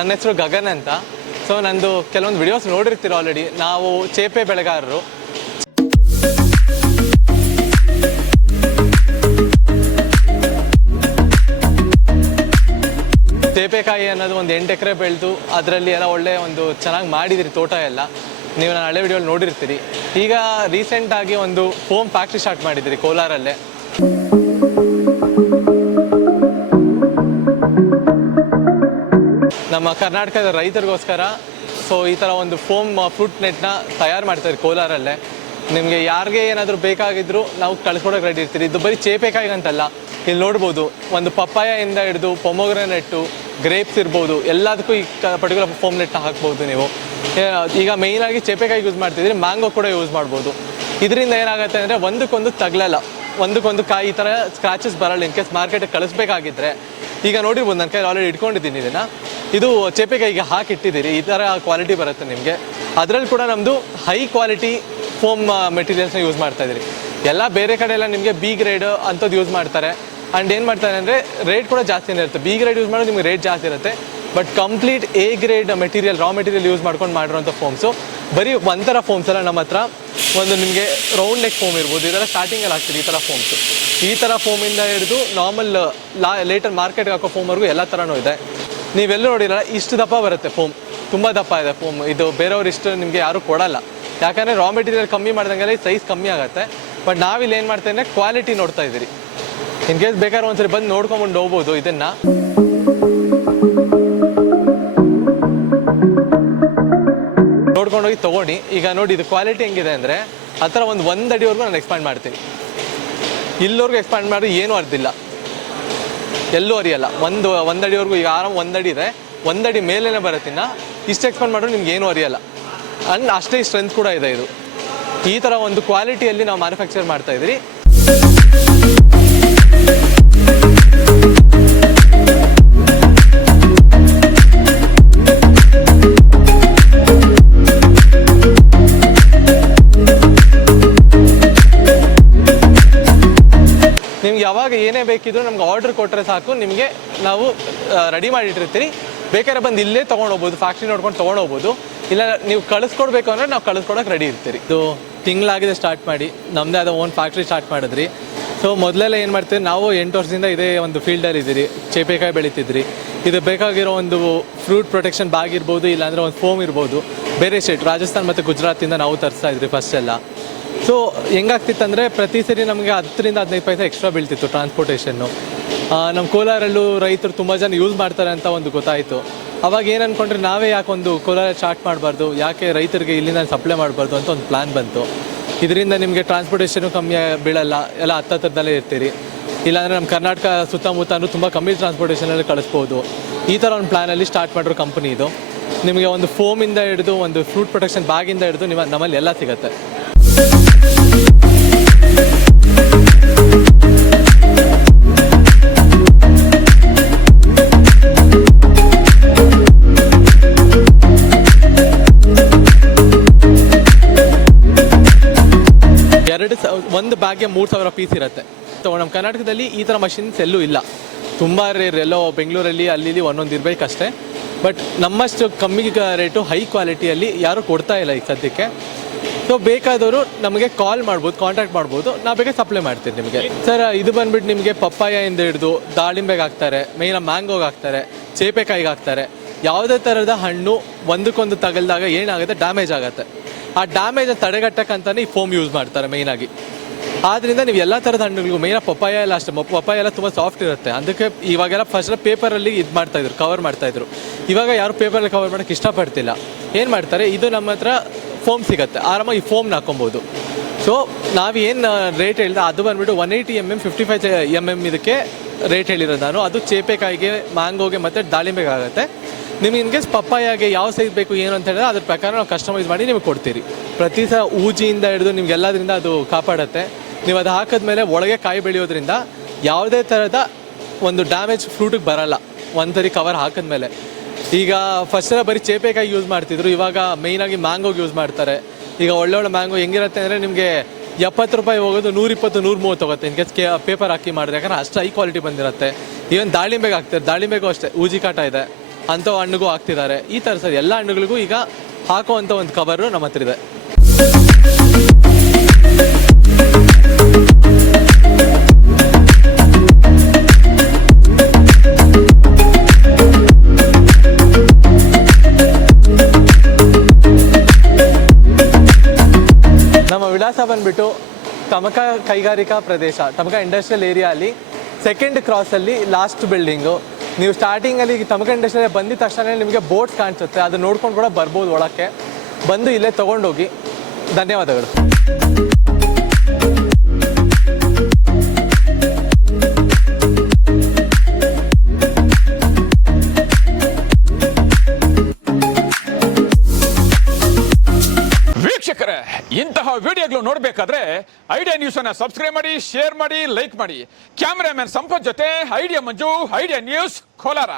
ನನ್ನ ಹೆಸರು ಗಗನ್ ಅಂತ. ಸೊ ನಂದು ಕೆಲವೊಂದು ವಿಡಿಯೋಸ್ ನೋಡಿರ್ತೀರ ಆಲ್ರೆಡಿ ನಾವು ಚೇಪೆ ಬೆಳೆಗಾರರು. ಸೇಪೆಕಾಯಿ ಅನ್ನೋದು ಒಂದು ಎಂಟು ಎಕರೆ ಬೆಳೆದು ಅದರಲ್ಲಿ ಎಲ್ಲ ಒಳ್ಳೆ ಒಂದು ಚೆನ್ನಾಗಿ ಮಾಡಿದಿರಿ ತೋಟ ಎಲ್ಲ. ನೀವು ನಾನು ಹಳೆ ವಿಡಿಯೋಲಿ ನೋಡಿರ್ತೀರಿ. ಈಗ ರೀಸೆಂಟಾಗಿ ಒಂದು ಹೋಮ್ ಫ್ಯಾಕ್ಟ್ರಿ ಸ್ಟಾರ್ಟ್ ಮಾಡಿದಿರಿ ಕೋಲಾರಲ್ಲೇ. ನಮ್ಮ ಕರ್ನಾಟಕದ ರೈತರಿಗೋಸ್ಕರ ಸೊ ಈ ಥರ ಒಂದು ಫೋಮ್ ಫ್ರೂಟ್ ನೆಟ್ನ ತಯಾರು ಮಾಡ್ತಾರೆ ಕೋಲಾರಲ್ಲೇ. ನಿಮಗೆ ಯಾರಿಗೆ ಏನಾದರೂ ಬೇಕಾಗಿದ್ರು ನಾವು ಕಳ್ಸ್ಕೊಡೋಕೆ ರೆಡಿ ಇರ್ತೀರಿ ಇದು ಬರೀ ಚೇಪೆಕಾಯಿಗೆ ಅಂತಲ್ಲ ಇಲ್ಲಿ ನೋಡ್ಬೋದು, ಒಂದು ಪಪ್ಪಾಯಿಂದ ಹಿಡಿದು ಪೊಮೊಗ್ರನೆಟ್ಟು ಗ್ರೇಪ್ಸ್ ಇರ್ಬೋದು, ಎಲ್ಲದಕ್ಕೂ ಈ ಪರ್ಟಿಕ್ಯುಲರ್ ಫೋಮ್ ನೆಟ್ನ ಹಾಕ್ಬೋದು ನೀವು. ಈಗ ಮೇಯ್ನಾಗಿ ಚೇಪೆಕಾಯಿ ಯೂಸ್ ಮಾಡ್ತಿದ್ರೆ ಮ್ಯಾಂಗೋ ಕೂಡ ಯೂಸ್ ಮಾಡ್ಬೋದು. ಇದರಿಂದ ಏನಾಗುತ್ತೆ ಅಂದರೆ ಒಂದಕ್ಕೊಂದು ತಗಲಲ್ಲ. ಒಂದಕ್ಕೊಂದು ಕಾಯಿ, ಈ ಥರ ಸ್ಕ್ರಾಚಸ್ ಬರಲ್ಲ. ಇನ್ ಕೇಸ್ ಮಾರ್ಕೆಟಿಗೆ ಕಳಿಸ್ಬೇಕಾಗಿದ್ರೆ ಈಗ ನೋಡಿರ್ಬೋದು ನನ್ನ ಕೈಲಿ ಆಲ್ರೆಡಿ ಇಟ್ಕೊಂಡಿದ್ದೀನಿ ಇದನ್ನು. ಇದು ಚೇಪೆಕಾಯಿಗೆ ಹಾಕಿಟ್ಟಿದ್ದೀರಿ, ಈ ಥರ ಕ್ವಾಲಿಟಿ ಬರುತ್ತೆ ನಿಮಗೆ. ಅದರಲ್ಲಿ ಕೂಡ ನಮ್ಮದು ಹೈ ಕ್ವಾಲಿಟಿ ಫೋಮ್ ಮೆಟೀರಿಯಲ್ಸ್ನ ಯೂಸ್ ಮಾಡ್ತಾ ಇದ್ದೀರಿ. ಎಲ್ಲ ಬೇರೆ ಕಡೆ ಎಲ್ಲ ನಿಮಗೆ ಬಿ ಗ್ರೇಡ್ ಅಂಥದ್ದು ಯೂಸ್ ಮಾಡ್ತಾರೆ. ಆ್ಯಂಡ್ ಏನು ಮಾಡ್ತಾರೆ ಅಂದರೆ ರೇಟ್ ಕೂಡ ಜಾಸ್ತಿನೇ ಇರುತ್ತೆ. ಬಿ ಗ್ರೇಡ್ ಯೂಸ್ ಮಾಡೋದು ನಿಮಗೆ ರೇಟ್ ಜಾಸ್ತಿ ಇರುತ್ತೆ. But complete A grade material raw material use ಮಾಡ್ಕೊಂಡು ಮಾಡಿರೋಂಥ ಫೋಮ್ಸು ಬರೀ ಒಂಥರ ಫೋಮ್ಸ್ ಎಲ್ಲ ನಮ್ಮ ಹತ್ರ ಒಂದು ನಿಮಗೆ ರೌಂಡ್ ನೆಕ್ ಫೋಮ್ ಇರ್ಬೋದು. ಇದೆಲ್ಲ ಸ್ಟಾರ್ಟಿಂಗಲ್ಲಿ ಆಗ್ತದೆ ಈ ಥರ ಫೋಮ್ಸು ಈ ಥರ ಫೋಮಿಂದ ಹಿಡಿದು ನಾರ್ಮಲ್ ಲಾ ಲೇಟರ್ ಮಾರ್ಕೆಟ್ಗೆ ಹಾಕೋ ಫೋಮ್ವರೆಗೂ ಎಲ್ಲ ಥರನೂ ಇದೆ. ನೀವೆಲ್ಲೂ ನೋಡಿರಲ್ಲ, ಇಷ್ಟು ದಪ್ಪ ಬರುತ್ತೆ ಫೋಮ್ ತುಂಬ ದಪ್ಪ ಇದೆ ಫೋಮ್ ಇದು ಬೇರೆಯವ್ರು ಇಷ್ಟು ನಿಮಗೆ ಯಾರೂ ಕೊಡಲ್ಲ. ಯಾಕಂದರೆ ರಾ ಮೆಟೀರಿಯಲ್ ಕಮ್ಮಿ ಮಾಡ್ದಂಗೆಲ್ಲ ಸೈಜ್ ಕಮ್ಮಿ ಆಗುತ್ತೆ. ಬಟ್ ನಾವಿಲ್ಲಿ ಏನು ಮಾಡ್ತೇನೆ ಕ್ವಾಲಿಟಿ ನೋಡ್ತಾ ಇದ್ದೀರಿ. ಇನ್ ಕೇಸ್ ಬೇಕಾದ್ರೆ ಒಂದ್ಸರಿ ಬಂದು ನೋಡ್ಕೊಂಬಂದು ಹೋಗ್ಬೋದು ಇದನ್ನ. ನೋಡ್ಕೊಂಡೋಗಿ ತೊಗೊಂಡು ಈಗ ನೋಡಿ, ಇದು ಕ್ವಾಲಿಟಿ ಹೆಂಗಿದೆ ಅಂದರೆ ಆ ಥರ ಒಂದು ಒಂದು ಅಡಿವರೆಗೂ ನಾನು ಎಕ್ಸ್ಪ್ಯಾಂಡ್ ಮಾಡ್ತೀನಿ. ಇಲ್ಲಿವರೆಗೂ ಎಕ್ಸ್ಪ್ಯಾಂಡ್ ಮಾಡಿ ಏನೂ ಅರ್ದಿಲ್ಲ ಎಲ್ಲೂ ಅರಿಯಲ್ಲ. ಒಂದು ಒಂದು ಅಡಿವರೆಗೂ ಈಗ ಆರಾಮ್ ಒಂದಡಿ ಇದೆ ಒಂದಡಿ ಮೇಲೇ ಬರುತ್ತಿನ ಇಷ್ಟು ಎಕ್ಸ್ಪ್ಯಾಂಡ್ ಮಾಡಿದ್ರೆ ನಿಮ್ಗೆ ಏನೂ ಅರಿಯಲ್ಲ. ಅಂಡ್ ಅಷ್ಟೇ ಸ್ಟ್ರೆಂತ್ ಕೂಡ ಇದೆ ಇದು. ಈ ಥರ ಒಂದು ಕ್ವಾಲಿಟಿಯಲ್ಲಿ ನಾವು ಮ್ಯಾನುಫ್ಯಾಕ್ಚರ್ ಮಾಡ್ತಾ ಇದ್ದೀರಿ. ಏನೇ ಬೇಕಿದ್ರು ನಮ್ಗೆ ಆರ್ಡರ್ ಕೊಟ್ಟರೆ ಸಾಕು. ನಿಮಗೆ ನಾವು ರೆಡಿ ಮಾಡಿಟ್ಟಿರ್ತೀರಿ. ಬೇಕಾದ್ರೆ ಬಂದು ಇಲ್ಲೇ ತೊಗೊಂಡು ಹೋಗ್ಬೋದು ಫ್ಯಾಕ್ಟ್ರಿ ನೋಡ್ಕೊಂಡು ತೊಗೊಂಡು ಹೋಗ್ಬೋದು. ಇಲ್ಲ, ನೀವು ಕಳಿಸ್ಕೊಡ್ಬೇಕು ಅಂದರೆ ನಾವು ಕಳಿಸ್ಕೊಡಕ್ಕೆ ರೆಡಿ ಇರ್ತೀರಿ. ಇದು ತಿಂಗಳಾಗಿದೆ ಸ್ಟಾರ್ಟ್ ಮಾಡಿ. ನಮ್ಮದೇ ಆದ ಓನ್ ಫ್ಯಾಕ್ಟ್ರಿ ಸ್ಟಾರ್ಟ್ ಮಾಡಿದ್ರಿ. ಸೊ ಮೊದಲೆಲ್ಲ ಏನು ಮಾಡ್ತೀವಿ ನಾವು ಎಂಟು ವರ್ಷದಿಂದ ಇದೇ ಒಂದು ಫೀಲ್ಡಲ್ಲಿ ಇದ್ದೀರಿ. ಚೇಪೆಕಾಯಿ ಬೆಳೀತಿದ್ರಿ. ಇದು ಬೇಕಾಗಿರೋ ಒಂದು ಫ್ರೂಟ್ ಪ್ರೊಟೆಕ್ಷನ್ ಬ್ಯಾಗ್ ಇರ್ಬೋದು, ಇಲ್ಲಾಂದರೆ ಒಂದು ಫೋಮ್ ಇರ್ಬೋದು. ಬೇರೆ ಸ್ಟೇಟ್ ರಾಜಸ್ಥಾನ್ ಮತ್ತು ಗುಜರಾತಿಂದ ನಾವು ತರಿಸ್ತಾ ಇದ್ರಿ ಫಸ್ಟ್ ಎಲ್ಲ. ಸೊ ಹೆಂಗಾಗ್ತಿತ್ತಂದರೆ ಪ್ರತಿ ಸರಿ ನಮಗೆ ಹತ್ತರಿಂದ ಹದಿನೈದು ಪೈಸೆ ಎಕ್ಸ್ಟ್ರಾ ಬೀಳ್ತಿತ್ತು ಟ್ರಾನ್ಸ್ಪೋರ್ಟೇಷನ್ನು ನಮ್ಮ ಕೋಲಾರಲ್ಲೂ ರೈತರು ತುಂಬ ಜನ ಯೂಸ್ ಮಾಡ್ತಾರೆ ಅಂತ ಒಂದು ಗೊತ್ತಾಯಿತು. ಅವಾಗ ಏನು ಅಂದ್ಕೊಂಡ್ರೆ ನಾವೇ ಯಾಕೆ ಒಂದು ಕೋಲಾರ ಸ್ಟಾರ್ಟ್ ಮಾಡಬಾರ್ದು, ಯಾಕೆ ರೈತರಿಗೆ ಇಲ್ಲಿಂದ ಸಪ್ಲೈ ಮಾಡಬಾರ್ದು ಅಂತ ಒಂದು ಪ್ಲ್ಯಾನ್ ಬಂತು. ಇದರಿಂದ ನಿಮಗೆ ಟ್ರಾನ್ಸ್ಪೋರ್ಟೇಷನು ಕಮ್ಮಿ ಬೀಳಲ್ಲ, ಎಲ್ಲ ಹತ್ತತ್ರದಲ್ಲೇ ಇರ್ತೀರಿ. ಇಲ್ಲಾಂದರೆ ನಮ್ಮ ಕರ್ನಾಟಕ ಸುತ್ತಮುತ್ತ ತುಂಬ ಕಮ್ಮಿ ಟ್ರಾನ್ಸ್ಪೋರ್ಟೇಷನಲ್ಲಿ ಕಳಿಸ್ಬೋದು. ಈ ಥರ ಒಂದು ಪ್ಲ್ಯಾನಲ್ಲಿ ಸ್ಟಾರ್ಟ್ ಮಾಡಿರೋ ಕಂಪ್ನಿ ಇದು. ನಿಮಗೆ ಒಂದು ಫೋಮಿಂದ ಹಿಡಿದು, ಒಂದು ಫ್ರೂಟ್ ಪ್ರೊಟೆಕ್ಷನ್ ಬ್ಯಾಗಿಂದ ಹಿಡಿದು ನಿಮ್ಮ, ನಮ್ಮಲ್ಲಿ ಎಲ್ಲ ಸಿಗುತ್ತೆ. ಬ್ಯಾಗ್ಗೆ ಮೂರು ಸಾವಿರ ಪೀಸ್ ಇರುತ್ತೆ. ಸೊ ನಮ್ಮ ಕರ್ನಾಟಕದಲ್ಲಿ ಈ ಥರ ಮಷಿನ್ಸ್ ಎಲ್ಲೂ ಇಲ್ಲ. ತುಂಬ ರೇರ್ ಎಲ್ಲೋ ಬೆಂಗಳೂರಲ್ಲಿ ಅಲ್ಲಿ ಒಂದೊಂದು ಇರಬೇಕಷ್ಟೇ ಬಟ್ ನಮ್ಮಷ್ಟು ಕಮ್ಮಿ ರೇಟು ಹೈ ಕ್ವಾಲಿಟಿಯಲ್ಲಿ ಯಾರೂ ಕೊಡ್ತಾ ಇಲ್ಲ ಈಗ ಸದ್ಯಕ್ಕೆ. ಸೊ ಬೇಕಾದವರು ನಮಗೆ ಕಾಲ್ ಮಾಡ್ಬೋದು ಕಾಂಟ್ಯಾಕ್ಟ್ ಮಾಡ್ಬೋದು. ನಾವು ಬೇಗ ಸಪ್ಲೈ ಮಾಡ್ತೀನಿ ನಿಮಗೆ. ಸರ್ ಇದು ಬಂದ್ಬಿಟ್ಟು ನಿಮಗೆ ಪಪ್ಪಾಯಿಂದ ಹಿಡಿದು ದಾಳಿಂಬೆಗೆ ಹಾಕ್ತಾರೆ ಮೇಯ್ನ ಮ್ಯಾಂಗೋಗೆ ಹಾಕ್ತಾರೆ, ಚೇಪೆಕಾಯಿಗೆ ಹಾಕ್ತಾರೆ. ಯಾವುದೇ ಥರದ ಹಣ್ಣು ಒಂದಕ್ಕೊಂದು ತಗಲ್ದಾಗ ಏನಾಗುತ್ತೆ ಡ್ಯಾಮೇಜ್ ಆಗುತ್ತೆ. ಆ ಡ್ಯಾಮೇಜ್ ತಡೆಗಟ್ಟಕ್ಕಂತಾನೆ ಈ ಫೋಮ್ ಯೂಸ್ ಮಾಡ್ತಾರೆ ಮೇಯ್ನಾಗಿ ಆದ್ರಿಂದ ನೀವು ಎಲ್ಲ ಥರದ ಹಣ್ಣುಗಳಿಗೂ ಮೇಯ್ನ ಪಪ್ಪಾಯ ಎಲ್ಲ ಅಷ್ಟೇ. ಪಪ್ಪಾಯ ಎಲ್ಲ ತುಂಬ ಸಾಫ್ಟ್ ಇರುತ್ತೆ. ಅದಕ್ಕೆ ಇವಾಗೆಲ್ಲ ಫಸ್ಟ್ ಪೇಪರಲ್ಲಿ ಇದು ಮಾಡ್ತಾ ಇದ್ರು ಕವರ್ ಮಾಡ್ತಾ ಇದ್ರು. ಇವಾಗ ಯಾರು ಪೇಪರಲ್ಲಿ ಕವರ್ ಮಾಡೋಕ್ಕೆ ಇಷ್ಟಪಡ್ತಿಲ್ಲ. ಏನು ಮಾಡ್ತಾರೆ, ಇದು ನಮ್ಮ ಹತ್ರ ಫೋಮ್ ಸಿಗುತ್ತೆ. ಆರಾಮಾಗಿ ಫೋಮ್ನ ಹಾಕೊಬೋದು ಸೊ ಏನು ರೇಟ್ ಹೇಳಿದ, ಅದು ಬಂದ್ಬಿಟ್ಟು one eighty M M fifty five M M ಇದಕ್ಕೆ ರೇಟ್ ಹೇಳಿರೋದು ನಾನು. ಅದು ಚೇಪೆಕಾಯಿಗೆ ಮ್ಯಾಂಗೋಗೆ ಮತ್ತು ದಾಳಿಂಬೆಗೆ ಆಗುತ್ತೆ. ನಿಮ್ಗೆ ಇನ್ ಪಪ್ಪಾಯಾಗೆ ಯಾವ ಸೈಜ್ ಬೇಕು, ಏನು ಅಂತ ಹೇಳಿದ್ರೆ ಅದ್ರ ಪ್ರಕಾರ ನಾವು ಕಸ್ಟಮೈಸ್ ಮಾಡಿ ನಿಮಗೆ ಕೊಡ್ತೀರಿ. ಪ್ರತಿ ಸಹ ಊಜಿಯಿಂದ ಹಿಡಿದು ನಿಮ್ಗೆ ಎಲ್ಲದರಿಂದ ಅದು ಕಾಪಾಡುತ್ತೆ. ನೀವು ಅದು ಹಾಕಿದ್ಮೇಲೆ ಒಳಗೆ ಕಾಯಿ ಬೆಳೆಯೋದ್ರಿಂದ ಯಾವುದೇ ಥರದ ಒಂದು ಡ್ಯಾಮೇಜ್ ಫ್ರೂಟಿಗೆ ಬರಲ್ಲ. ಒಂದ್ಸರಿ ಕವರ್ ಹಾಕಿದ್ಮೇಲೆ. ಈಗ ಫಸ್ಟ್ ಎಲ್ಲ ಬರೀ ಚೇಪೆಕಾಯಿ ಯೂಸ್ ಮಾಡ್ತಿದ್ರು. ಇವಾಗ ಮೇಯ್ನಾಗಿ ಮ್ಯಾಂಗೋಗೆ ಯೂಸ್ ಮಾಡ್ತಾರೆ. ಈಗ ಒಳ್ಳೆ ಒಳ್ಳೆ ಮ್ಯಾಂಗೋ ಹೆಂಗಿರುತ್ತೆ ಅಂದರೆ ನಿಮಗೆ ಎಪ್ಪತ್ತು ರೂಪಾಯಿ ಹೋಗೋದು ನೂರಿಪ್ಪತ್ತು ನೂರು ಮೂವತ್ತು ಹೋಗುತ್ತೆ ಇನ್ ಕೇಸ್ ಪೇಪರ್ ಹಾಕಿ ಮಾಡಿದ್ರೆ. ಯಾಕಂದ್ರೆ ಅಷ್ಟು ಹೈ ಕ್ವಾಲಿಟಿ ಬಂದಿರುತ್ತೆ. ಈವನ್ ದಾಳಿಂಬೆಗೆ ಹಾಕ್ತಾರೆ. ದಾಳಿಂಬೆಗೂ ಅಷ್ಟೇ. ಊಜಿ ಕಾಟ ಇದೆ. ಅಂಥ ಹಣ್ಣುಗೂ ಹಾಕ್ತಿದ್ದಾರೆ. ಈ ಥರ ಸರ್ ಎಲ್ಲ ಹಣ್ಣುಗಳಿಗೂ ಈಗ ಹಾಕುವಂಥ ಒಂದು ಕವರು ನಮ್ಮ ಹತ್ರ ಇದೆ. ನಮ್ಮ ವಿಳಾಸ ಬಂದ್ಬಿಟ್ಟು ತಮಕ ಕೈಗಾರಿಕಾ ಪ್ರದೇಶ, ತಮಕ ಇಂಡಸ್ಟ್ರಿಯಲ್ ಏರಿಯಾ ಅಲ್ಲಿ ಸೆಕೆಂಡ್ ಕ್ರಾಸಲ್ಲಿ ಲಾಸ್ಟ್ ಬಿಲ್ಡಿಂಗು ನೀವು ಸ್ಟಾರ್ಟಿಂಗಲ್ಲಿ ತಮಕಂಡ್ ಇಂಡಸ್ಟ್ರಿಯಲ್ ಬಂದಿದ ತಕ್ಷಣ ನಿಮಗೆ ಬೋಟ್ ಕಾಣಿಸುತ್ತೆ. ಅದು ನೋಡ್ಕೊಂಡು ಕೂಡ ಬರ್ಬೋದು ಒಳಕ್ಕೆ. ಬಂದು ಇಲ್ಲೇ ತೊಗೊಂಡೋಗಿ. ಧನ್ಯವಾದಗಳು. ನೋಡಬೇಕಾದ್ರೆ ಐಡಿಯಾ ನ್ಯೂಸ್ ಅನ್ನ ಸಬ್ಸ್ಕ್ರೈಬ್ ಮಾಡಿ, ಶೇರ್ ಮಾಡಿ, ಲೈಕ್ ಮಾಡಿ. ಕ್ಯಾಮ್ರಾಮನ್ ಸಂಪತ್ ಜೊತೆ, Idea Manju, Idea News, Kolar.